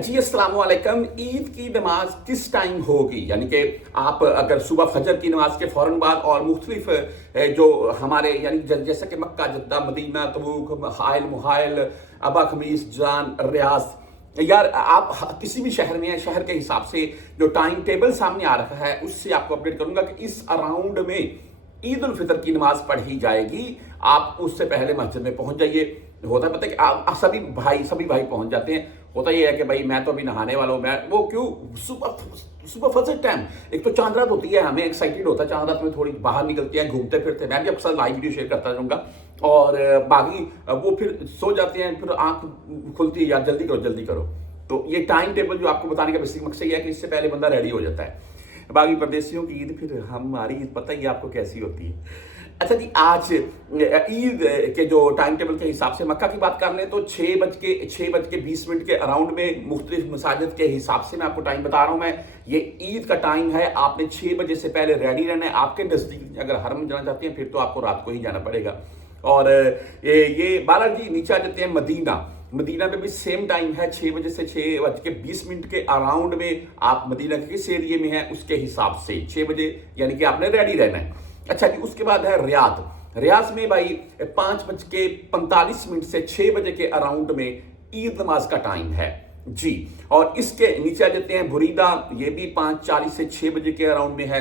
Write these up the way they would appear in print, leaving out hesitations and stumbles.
जी अस्सलाम वालेकुम। ईद की नमाज किस टाइम होगी? यानी कि आप अगर सुबह फजर की नमाज के फ़ौरन बाद और मुख्तलिफ जो हमारे यानी जैसा कि मक्का, जद्दा, मदीना, तबूक, हाइल, मुहाइल, अबा खमीस, जान, रियाज, यार आप किसी भी शहर में हैं, शहर के हिसाब से जो टाइम टेबल सामने आ रखा है उससे आपको अपडेट करूंगा कि इस अराउंड में ईद उल फितर की नमाज पढ़ी जाएगी। आप उससे पहले मस्जिद में पहुंच जाइए। होता है पता है कि आप सभी भाई पहुंच जाते हैं। होता ये है कि भाई मैं तो अभी नहाने वाला हूं, मैं वो क्यों सुबह फजर टाइम एक तो चांद रात होती है, हमें एक्साइटेड होता है, चांद रात में थोड़ी बाहर निकलते हैं, घूमते फिरते हैं। मैं भी अक्सर लाइव वीडियो शेयर करता रहूंगा और बाकी वो फिर सो जाते हैं, फिर आंख खुलती है, यार जल्दी करो जल्दी करो। तो ये टाइम टेबल जो आपको बताने का बेसिक मकसद ये है कि इससे पहले बंदा रेडी हो जाता है। बाकी परदेशियों की ईद, फिर हमारी ईद पता ही आपको कैसी होती है। अच्छा जी, आज ईद के जो टाइम टेबल के हिसाब से मक्का की बात कर लें तो 6:20 के अराउंड में मुख्तलिफ मसाजिद के हिसाब से मैं आपको टाइम बता रहा हूं। मैं ये ईद का टाइम है, आपने 6 बजे से पहले रेडी रहना है। आपके नजदीक अगर हरम जाना चाहते हैं फिर तो आपको रात को ही जाना पड़ेगा। और ये बालाजी नीचे आ जाते हैं मदीना में भी सेम टाइम है, 6 बजे से 6:20 के अराउंड में आप मदीना के किस एरिए में है उसके हिसाब से 6 बजे यानी कि आपने रेडी रहना है। अच्छा जी, उसके बाद है रियाज में भाई 5:45 से 6 बजे के अराउंड में ईद नमाज का टाइम है जी। और इसके नीचे आ जाते हैं बुरीदा, ये भी 5:40 से 6 बजे के अराउंड में है।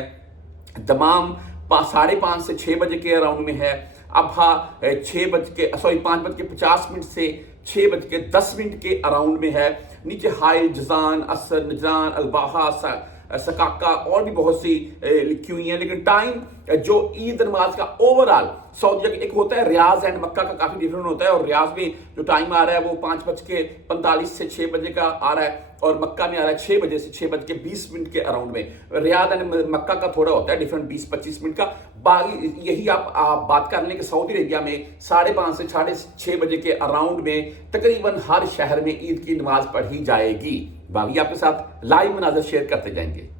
दमाम 5:30 से 6 बजे के अराउंड में है। अबहा 5:50 से 6:10 के अराउंड में है। नीचे हाइल, जजान, असर, नजरान, अलबाहा, सकाका और भी बहुत सी लिखी हुई हैं। लेकिन टाइम जो ईद नमाज का ओवरऑल सऊदीया एक होता है, रियाज एंड मक्का का काफी डिफरेंट होता है। और रियाज में जो टाइम आ रहा है वो 5:45 से 6 बजे का आ रहा है और मक्का में आ रहा है 6 बजे से 6:20 के अराउंड में। रियाज एंड मक्का का थोड़ा होता है डिफरेंट, 20-25 मिनट का। बाकी यही आप बात कर लें कि सऊदी अरेबिया में 5:30 से 6:30 बजे के अराउंड में तकरीबन हर शहर में ईद की नमाज पढ़ी जाएगी। बाकी आपके साथ लाइव मनाज़र शेयर करते जाएंगे।